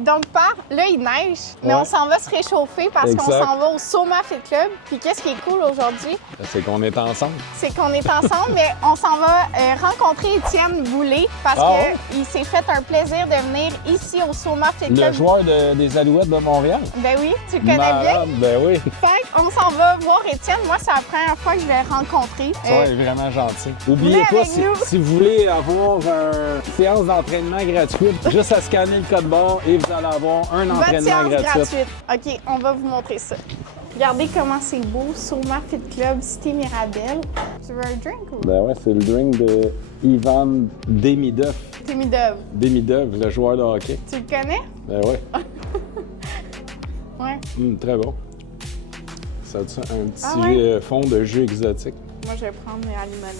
Donc, là, il neige, mais on s'en va se réchauffer parce qu'on s'en va au Soma Fit Club. Puis qu'est-ce qui est cool aujourd'hui? C'est qu'on est ensemble. C'est qu'on est ensemble, mais on s'en va rencontrer Étienne Boulay parce qu'il s'est fait un plaisir de venir ici au Soma Fit Club. Le joueur des Alouettes de Montréal. Ben oui, tu le connais bien. Ben oui. Fait on s'en va voir Étienne. Moi, c'est la première fois que je vais le rencontrer. Ça est vraiment gentil. Oubliez pas, si vous voulez avoir une séance d'entraînement gratuite, juste à scanner le code barre et vous allez avoir un entraînement gratuit. OK, on va vous montrer ça. Regardez comment c'est beau, Soma Fit Club, Cité Mirabel. Tu veux un drink ou? Ben ouais, c'est le drink de Ivan Demidov. Demidov, le joueur de hockey. Tu le connais? Ben ouais. Ouais. Très bon. Ça a un petit fond de jus exotique. Moi, je vais prendre la limonade.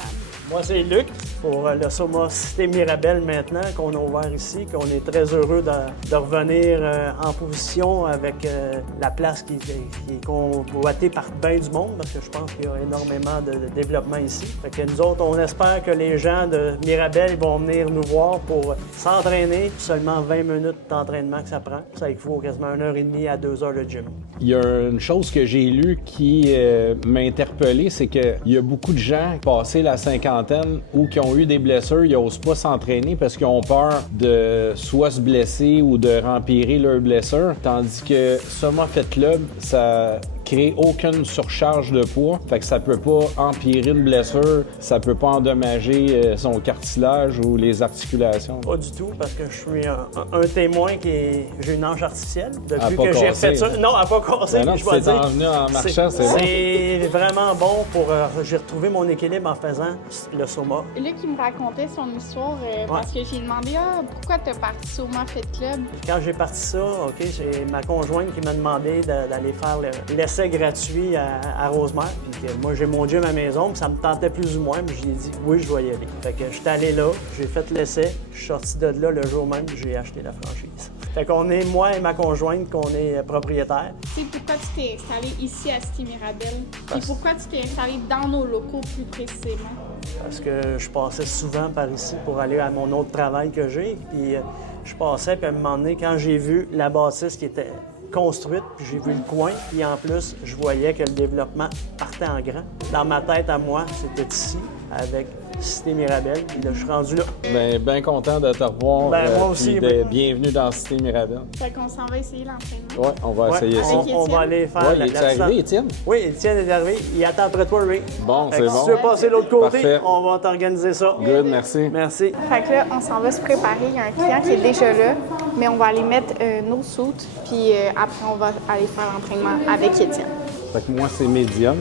Moi, c'est Luc pour le Soma Cité Mirabel maintenant qu'on a ouvert ici, qu'on est très heureux de revenir en position avec la place qui est convoitée par bien du monde parce que je pense qu'il y a énormément de développement ici. Fait que nous autres, on espère que les gens de Mirabel vont venir nous voir pour s'entraîner. Seulement 20 minutes d'entraînement que ça prend. Ça équivaut quasiment 1h30 à 2 heures le gym. Il y a une chose que j'ai lue qui m'a interpellé, c'est qu'il y a beaucoup de gens passés la cinquantaine ou qui ont eu des blessures, ils n'osent pas s'entraîner parce qu'ils ont peur de soit se blesser ou de rempirer leurs blessures. Tandis que Soma Fit Club, ça crée aucune surcharge de poids. Fait que ça peut pas empirer une blessure, ça peut pas endommager son cartilage ou les articulations. Pas du tout, parce que je suis un témoin j'ai une hanche artificielle depuis que j'ai refait ça. Non, elle n'a pas cassé. Non, je vais dire. Venu en marchant, c'est bon. C'est vraiment bon pour... j'ai retrouvé mon équilibre en faisant le Soma. Luc, il me racontait son histoire parce que j'ai demandé pourquoi tu as parti Soma Fit Club? Quand j'ai parti ça, c'est ma conjointe qui m'a demandé d'aller faire l'essai gratuit à Rosemère. Puis moi, j'ai mon gym à la maison, puis ça me tentait plus ou moins, puis j'ai dit oui, je vais y aller. Fait que je suis allé là, j'ai fait l'essai, je suis sorti de là le jour même, j'ai acheté la franchise. Fait qu'on est, moi et ma conjointe, qu'on est propriétaires. Tu sais, pourquoi tu t'es installé ici à Cité Mirabel? Et pourquoi tu t'es installé dans nos locaux plus précisément? Parce que je passais souvent par ici pour aller à mon autre travail que j'ai. Puis je passais, puis à un moment donné, quand j'ai vu la bâtisse qui était construite, puis j'ai vu le coin, puis en plus, je voyais que le développement partait en grand. Dans ma tête à moi, c'était ici, avec Cité Mirabel, puis là, je suis rendu là. Bien content de te revoir. Moi aussi. Bienvenue dans Cité Mirabel. Fait qu'on s'en va essayer l'entraînement. Oui, on va essayer ça. On va aller faire il est arrivé, Étienne? Oui, Étienne est arrivé. Il attend après toi, Ray. Bon, c'est bon. Si tu veux passer de l'autre côté, parfait. On va t'organiser ça. Good, merci. Merci. Fait que là, on s'en va se préparer. Il y a un client qui est déjà là, mais on va aller mettre nos suits, puis après, on va aller faire l'entraînement avec Étienne. Fait que moi, c'est médium.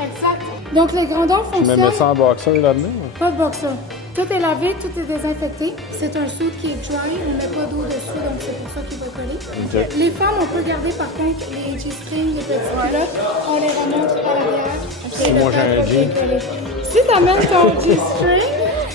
Exact. Donc, les grandeurs Je me fonctionnent. mets ça en boxeur là-dedans? Pas de boxeur. Tout est lavé, tout est désinfecté. C'est un suit qui est dry, on ne met pas d'eau dessus, donc c'est pour ça qu'il va coller. Okay. Les femmes, on peut garder par contre les G-strings, les petites culottes, on les remonte à l'arrière. Si moi j'ai un G. Si tu amènes ton G-string,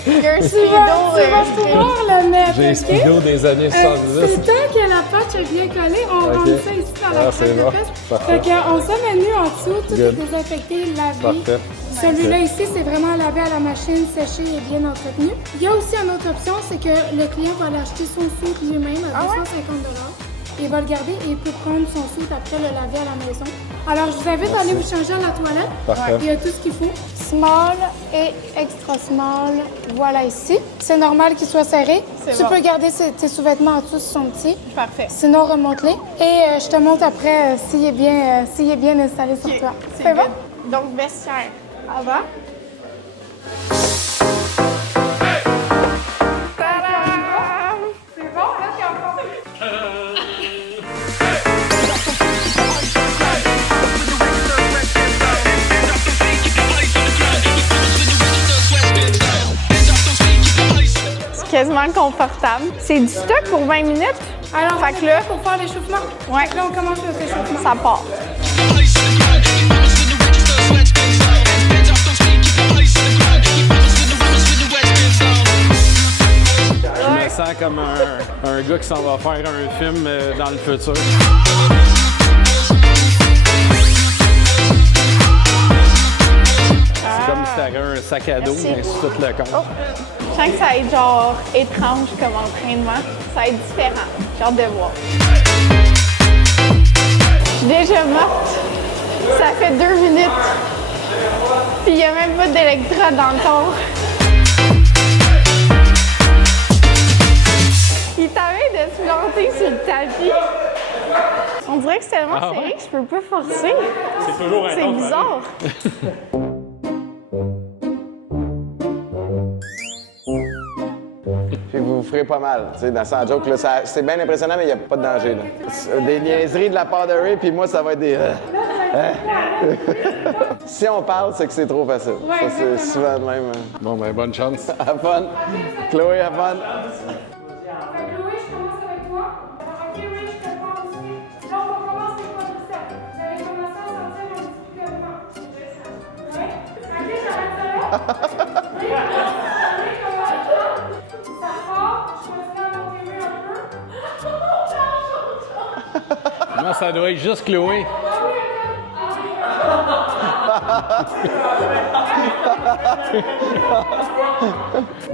Il y a un tu speedo. vas pouvoir le mettre. J'ai un ok? speedo des années 70. C'est tant que la patch est bien collée, on rentre ça ici dans la c'est craque de bon. fesses. Parfait. Fait qu'on s'amène nu en dessous, tout Good. est désinfecté, lavé. Parfait. Celui-là ici, c'est vraiment lavé à la machine, séché et bien entretenu. Il y a aussi une autre option, c'est que le client va l'acheter son suit lui-même à 250 Il va le garder et il peut prendre son suit après le laver à la maison. Alors, je vous invite à aller vous changer à la toilette. Parfait. Il y a tout ce qu'il faut. Small et extra small, voilà ici. C'est normal qu'il soit serré. Tu peux garder tes sous-vêtements en dessous si sont petits. Parfait. Sinon, remonte-les. Et je te montre après s'il est bien installé sur toi. C'est bon? Donc, vestiaire. Avant. Tadam! C'est bon, là, t'es encore... C'est quasiment confortable. C'est du stock pour 20 minutes. Alors, Fait que là- pour faire l'échauffement. Ouais. Là, on commence le échauffement. Ça part. Je me sens comme un gars qui s'en va faire un film dans le futur. C'est comme si t'avais un sac à dos, mais sur tout le corps. Je sens que ça va être genre étrange comme entraînement. Ça va être différent. J'ai hâte de voir. Je suis déjà morte. Ça fait 2 minutes. Puis il n'y a même pas d'électrode dans le corps. Il t'arrête de se planter sur le tapis. On dirait que c'est tellement serré que je peux pas forcer. C'est toujours C'est bizarre. Puis vous vous ferez pas mal, tu sais, dans sans joke. Là, c'est bien impressionnant, mais il n'y a pas de danger. Là. Des niaiseries de la part de Ray, puis moi, ça va être des... Si on parle, c'est que c'est trop facile. Ça, c'est souvent de même. Bon, ben, bonne chance. Have fun. Chloé, have fun. Chloé, je commence avec toi. Ok, oui, je te prends aussi. Là, on va commencer avec quadriceps. Vous allez commencer à sentir un petit picotement. Oui? Ok, j'arrête ça là. Oui, comment ça? Ça part, je continue à monter mieux un peu. Moi, ça doit être juste Chloé.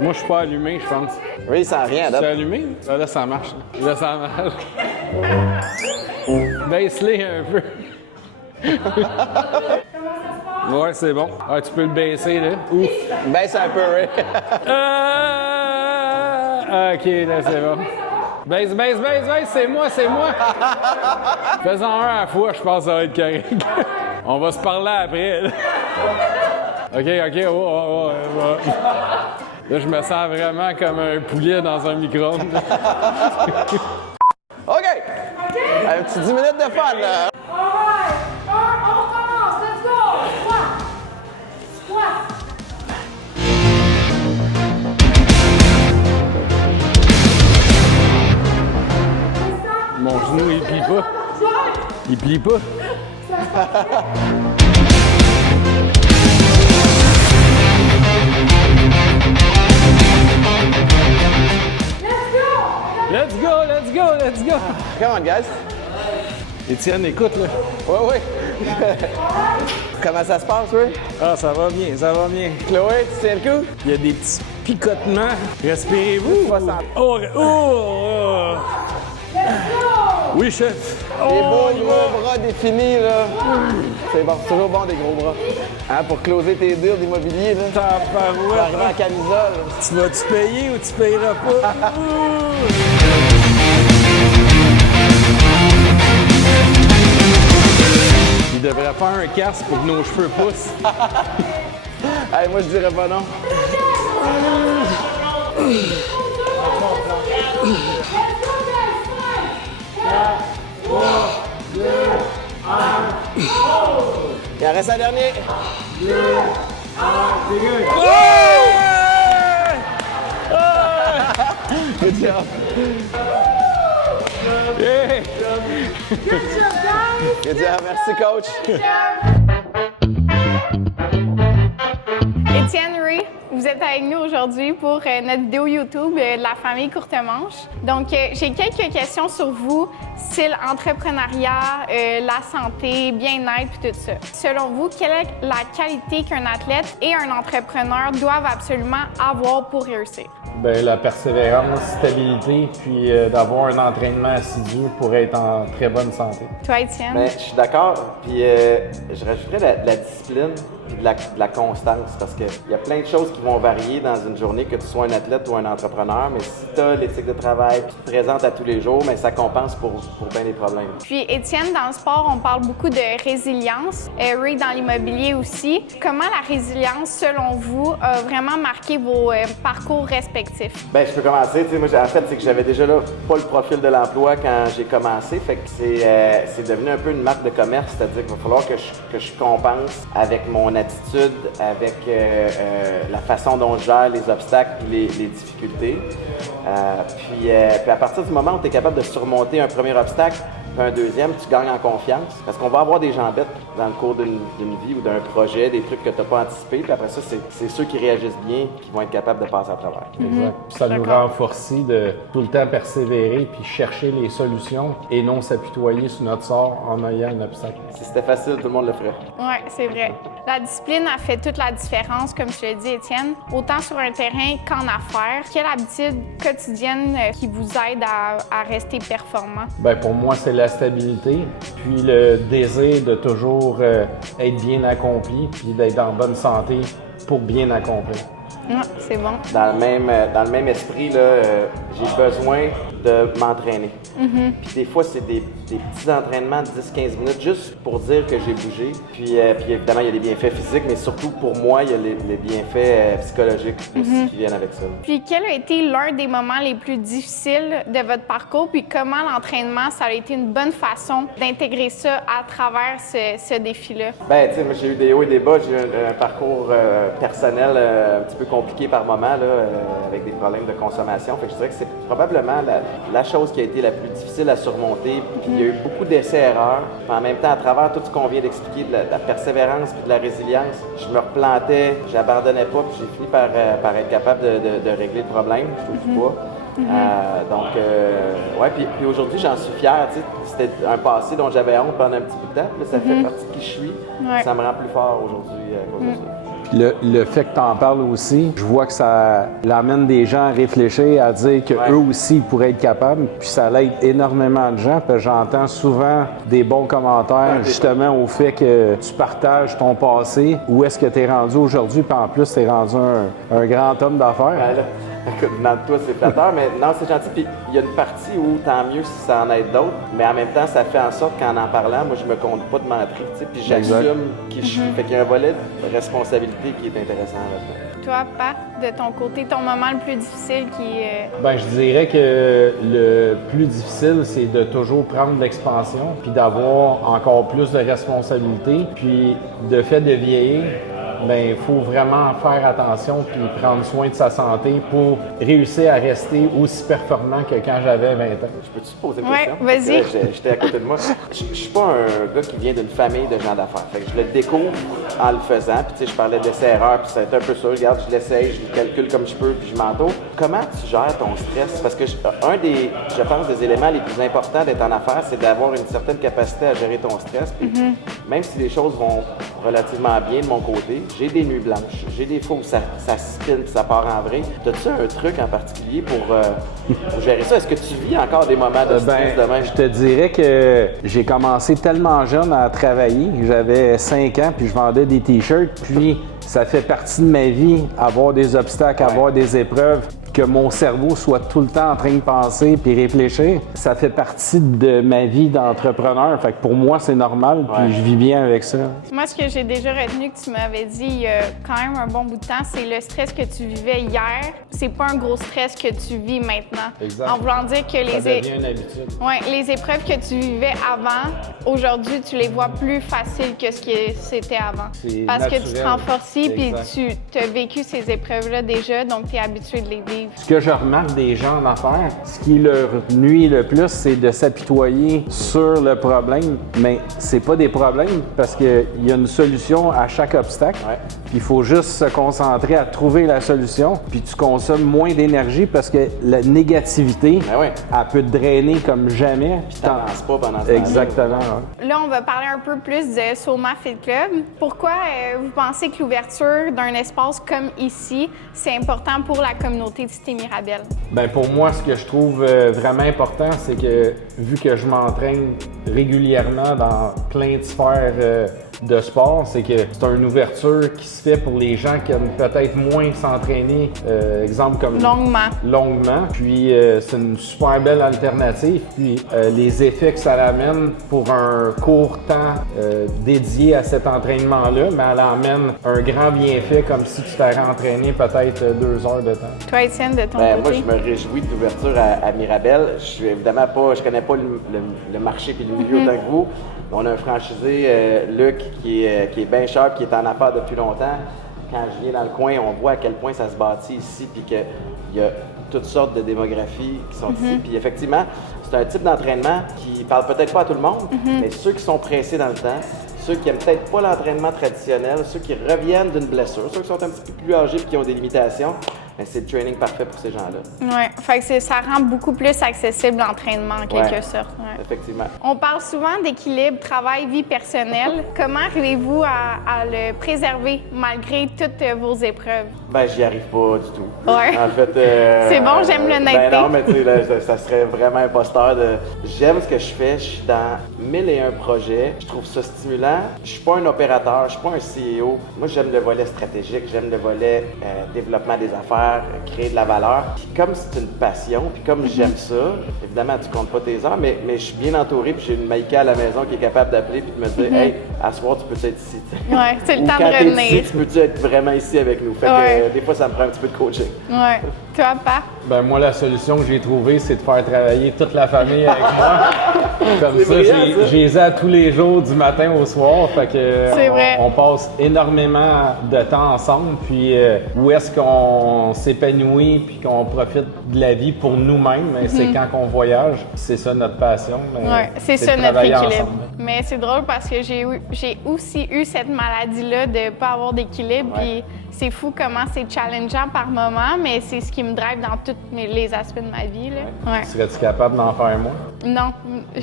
Moi, je suis pas allumé, je pense. Ray, ça rien, C'est allumé? Ah, là, ça marche. Là, ça marche. Baisse-les un peu. Ouais, c'est bon. Ah, tu peux le baisser, là. Ouf. Baisse un peu, Ray. OK, là, c'est bon. Baisse, c'est moi. Fais-en un à la fois, je pense que ça va être correct. On va se parler après. Là. OK, oh. Là, je me sens vraiment comme un poulet dans un micro-ondes. OK! Un petit 10 minutes de fun, là. Alright, on recommence, let's go! Squat! Mon genou, il plie pas. Il plie pas. Let's go. Come on, guys. Étienne, écoute, là. Oui. Comment ça se passe, Ray? Ah, ça va bien. Chloé, tu tiens le coup? Il y a des petits picotements. Respirez-vous. 60. Oh. Oui, chef. Des beaux gros bras définis, là. C'est bon, c'est toujours bon, des gros bras. Hein, pour closer tes deals d'immobilier, là. Tu vas arriver en camisole. Tu vas-tu payer ou tu payeras pas? Il devrait faire un casque pour que nos cheveux poussent. Hey, moi, je dirais pas non. Il en reste un dernier. Good job. Hey! Good job. Merci, coach. Étienne, Ray, vous êtes avec nous aujourd'hui pour notre vidéo YouTube de la famille Courtemanche. Donc, j'ai quelques questions sur vous, style entrepreneuriat, la santé, bien-être et tout ça. Selon vous, quelle est la qualité qu'un athlète et un entrepreneur doivent absolument avoir pour réussir? Ben, la persévérance, stabilité, puis d'avoir un entraînement assidu pour être en très bonne santé. Toi, Étienne? Ben, je suis d'accord, puis je rajouterais la discipline et de la constance, parce qu'il y a plein de choses qui vont varier dans une journée, que tu sois un athlète ou un entrepreneur, mais si tu as l'éthique de travail, puis tu te présentes à tous les jours, mais ça compense pour bien des problèmes. Puis, Étienne, dans le sport, on parle beaucoup de résilience. Ray, dans l'immobilier aussi. Comment la résilience, selon vous, a vraiment marqué vos parcours respectifs? Ben, je peux commencer. Tu sais, moi, en fait, c'est que j'avais déjà là pas le profil de l'emploi quand j'ai commencé. Fait que c'est devenu un peu une marque de commerce. C'est-à-dire qu'il va falloir que je compense avec mon attitude, avec la façon dont je gère les obstacles et les difficultés. Puis à partir du moment où tu es capable de surmonter un premier obstacle, Puis un deuxième, tu gagnes en confiance. Parce qu'on va avoir des jambettes dans le cours d'une vie ou d'un projet, des trucs que tu n'as pas anticipés. Puis après ça, c'est ceux qui réagissent bien qui vont être capables de passer à travers. Exact. Puis ça nous renforce de tout le temps persévérer puis chercher les solutions et non s'apitoyer sur notre sort en ayant un obstacle. Si c'était facile, tout le monde le ferait. Oui, c'est vrai. La discipline a fait toute la différence, comme je l'ai dit, Étienne, autant sur un terrain qu'en affaires. Quelle habitude quotidienne qui vous aide à rester performant? Bien, pour moi, c'est la stabilité, puis le désir de toujours être bien accompli, puis d'être en bonne santé pour bien accomplir. C'est bon. Dans le même esprit, là, j'ai besoin de m'entraîner. Puis des fois, c'est des petits entraînements de 10-15 minutes juste pour dire que j'ai bougé. Puis évidemment, il y a des bienfaits physiques, mais surtout pour moi, il y a les bienfaits psychologiques aussi qui viennent avec ça. Puis quel a été l'un des moments les plus difficiles de votre parcours? Puis comment l'entraînement, ça a été une bonne façon d'intégrer ça à travers ce défi-là? Bien, tu sais, moi, j'ai eu des hauts et des bas. J'ai eu un parcours personnel un petit peu compliqué par moment, là, avec des problèmes de consommation. Fait que je dirais que c'est probablement la chose qui a été la plus difficile à surmonter. Puis il y a eu beaucoup d'essais-erreurs. Puis en même temps, à travers tout ce qu'on vient d'expliquer, de la persévérance puis de la résilience, je me replantais, j'abandonnais pas, puis j'ai fini par être capable de régler le problème. Je touche du bois. Ouais, puis aujourd'hui, j'en suis fier. Tu sais, c'était un passé dont j'avais honte pendant un petit bout de temps. Puis là, ça fait partie de qui je suis. Ouais. Ça me rend plus fort aujourd'hui à cause de ça. Le fait que tu en parles aussi, je vois que ça l'amène des gens à réfléchir, à dire qu'eux aussi ils pourraient être capables. Puis ça l'aide énormément de gens. Puis j'entends souvent des bons commentaires justement au fait que tu partages ton passé. Où est-ce que tu es rendu aujourd'hui? Puis en plus, tu es rendu un grand homme d'affaires. Écoute, venant de toi, c'est flatteur, mais non, c'est gentil. Puis il y a une partie où tant mieux si ça en aide d'autres, mais en même temps, ça fait en sorte qu'en parlant, moi, je me compte pas de mentir, tu sais, puis j'assume qui je suis. Fait qu'il y a un volet de responsabilité qui est intéressant là-dedans. Toi, Pat, de ton côté, ton moment le plus difficile qui... Ben, je dirais que le plus difficile, c'est de toujours prendre l'expansion, puis d'avoir encore plus de responsabilités, puis de fait de vieillir. Bien, il faut vraiment faire attention puis prendre soin de sa santé pour réussir à rester aussi performant que quand j'avais 20 ans. Je peux-tu te poser une Ouais, question? vas-y. J'étais à côté de moi. Je suis pas un gars qui vient d'une famille de gens d'affaires. Fait que je le découvre en le faisant. Puis tu sais, je parlais d'essai-erreur, puis ça a été un peu ça. Regarde, je l'essaye, je le calcule comme je peux, puis je m'entoure. Comment tu gères ton stress? Parce que un des, je pense, des éléments les plus importants d'être en affaires, c'est d'avoir une certaine capacité à gérer ton stress. Puis même si les choses vont relativement bien de mon côté, j'ai des nuits blanches, j'ai des fois où ça spin puis ça part en vrai. T'as-tu un truc en particulier pour gérer ça? Est-ce que tu vis encore des moments de stress de même? Je te dirais que j'ai commencé tellement jeune à travailler. J'avais 5 ans puis je vendais des t-shirts. Puis ça fait partie de ma vie, avoir des obstacles, avoir des épreuves, que mon cerveau soit tout le temps en train de penser puis réfléchir. Ça fait partie de ma vie d'entrepreneur. Fait que pour moi, c'est normal puis je vis bien avec ça. Moi, ce que j'ai déjà retenu que tu m'avais dit il y a quand même un bon bout de temps, c'est le stress que tu vivais hier. C'est pas un gros stress que tu vis maintenant. Exact. En voulant dire que Ça devient une habitude. les épreuves que tu vivais avant, aujourd'hui, tu les vois plus faciles que ce que c'était avant. C'est Parce que tu te naturel. renforcis puis Exact. tu as vécu ces épreuves-là déjà, donc tu es habitué de les vivre. Ce que je remarque des gens en affaires, ce qui leur nuit le plus, c'est de s'apitoyer sur le problème. Mais c'est pas des problèmes parce qu'il y a une solution à chaque obstacle. Ouais. Il faut juste se concentrer à trouver la solution. Puis tu consommes moins d'énergie parce que la négativité, elle peut te drainer comme jamais. Puis T'avances pas pendant ce temps-là. Exactement. Ouais. Là, on va parler un peu plus de Soma Fit Club. Pourquoi vous pensez que l'ouverture d'un espace comme ici, c'est important pour la communauté de Cité Mirabel? Bien, pour moi, ce que je trouve vraiment important, c'est que vu que je m'entraîne régulièrement dans plein de sphères de sport, c'est que c'est une ouverture qui se fait pour les gens qui aiment peut-être moins s'entraîner, exemple comme longuement. Puis c'est une super belle alternative. Puis les effets que ça amène pour un court temps dédié à cet entraînement-là, mais elle amène un grand bienfait comme si tu t'avais entraîné peut-être 2 heures de temps. Toi, Étienne, de ton Moi, côté? je me réjouis de l'ouverture à Mirabel. Je suis évidemment pas, je connais pas le marché et le milieu autant que vous. On a un franchisé, Luc, qui est bien sharp, qui est en affaires depuis longtemps. Quand je viens dans le coin, on voit à quel point ça se bâtit ici, puis qu'il y a toutes sortes de démographies qui sont ici. Puis effectivement, C'est un type d'entraînement qui parle peut-être pas à tout le monde, mais ceux qui sont pressés dans le temps, ceux qui aiment peut-être pas l'entraînement traditionnel, ceux qui reviennent d'une blessure, ceux qui sont un petit peu plus âgés et qui ont des limitations, ben, c'est le training parfait pour ces gens-là. Oui, fait que ça rend beaucoup plus accessible l'entraînement en quelque sorte. Ouais. Effectivement. On parle souvent d'équilibre travail-vie personnelle. Comment arrivez-vous à le préserver malgré toutes vos épreuves? Ben, j'y arrive pas du tout. Ouais. En fait, c'est bon, j'aime l'honnêteté. Ben non, mais tu sais, là, ça serait vraiment imposteur de. J'aime ce que je fais, je suis dans 1001 projets, je trouve ça stimulant. Je suis pas un opérateur, je suis pas un CEO. Moi, j'aime le volet stratégique, j'aime le volet développement des affaires, créer de la valeur. Puis comme c'est une passion, puis comme j'aime ça, évidemment, tu comptes pas tes heures, mais je suis bien entouré, puis j'ai une Maïka à la maison qui est capable d'appeler puis de me dire hey, à ce soir, tu peux être ici. Ouais, c'est le Ou temps quand de t'es revenir. ici, tu peux-tu être vraiment ici avec nous? Fait que des fois, ça me prend un petit peu de coaching. Ouais. Toi, Pat? Ben moi, la solution que j'ai trouvée, c'est de faire travailler toute la famille avec moi. Comme ça, brillant, j'ai les ai tous les jours du matin au soir. Fait que C'est vrai. on passe énormément de temps ensemble. Puis où est-ce qu'on s'épanouit puis qu'on profite de la vie pour nous-mêmes, c'est quand on voyage. C'est ça notre passion. Ouais, c'est ça de notre travailler équilibre. ensemble. Mais c'est drôle parce que j'ai aussi eu cette maladie-là de ne pas avoir d'équilibre. Puis c'est fou comment c'est challengeant par moment, mais c'est ce qui me drive dans tous les aspects de ma vie. Là. Ouais. Serais-tu capable d'en faire moins? Non, je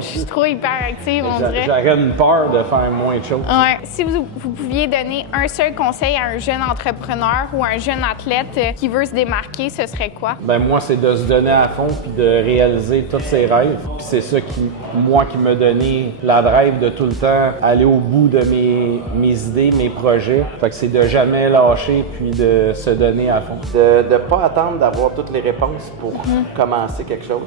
suis trop hyperactive, on dirait. J'aurais une peur de faire moins de choses. Ouais. Si vous pouviez donner un seul conseil à un jeune entrepreneur ou un jeune athlète qui veut se démarquer, ce serait quoi? Ben moi, c'est de se donner à fond puis de réaliser tous ses rêves. Puis c'est ça qui m'a donné la drive de tout le temps aller au bout de mes idées, mes projets. Fait que c'est de jamais lâcher puis de se donner à fond. De ne pas attendre d'avoir toutes les réponses pour commencer quelque chose.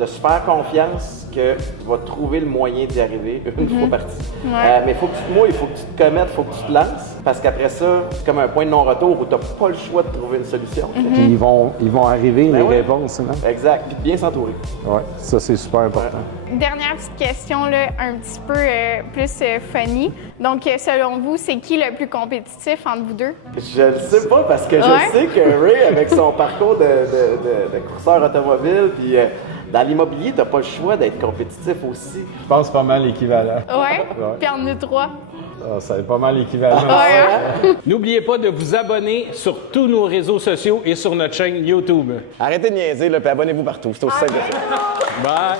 De se faire confiance que tu vas trouver le moyen d'y arriver une fois parti. Mais il faut que tu te mouilles, il faut que tu te commettes, il faut que tu te lances. Parce qu'après ça, c'est comme un point de non-retour où tu n'as pas le choix de trouver une solution. Puis ils vont arriver, les réponses. Hein? Exact. Puis bien s'entourer. Ouais, ça c'est super important. Dernière petite question, là, un petit peu plus funny. Donc, selon vous, c'est qui le plus compétitif entre vous deux? Je le sais pas parce que je sais que Ray, avec son parcours de courseur automobile, puis dans l'immobilier, t'as pas le choix d'être compétitif aussi. Je pense pas mal l'équivalent. Ouais? Puis en nous trois? Ah, ça est pas mal l'équivalent. N'oubliez pas de vous abonner sur tous nos réseaux sociaux et sur notre chaîne YouTube. Arrêtez de niaiser, là, puis abonnez-vous partout. C'est aussi simple que ça. Bye!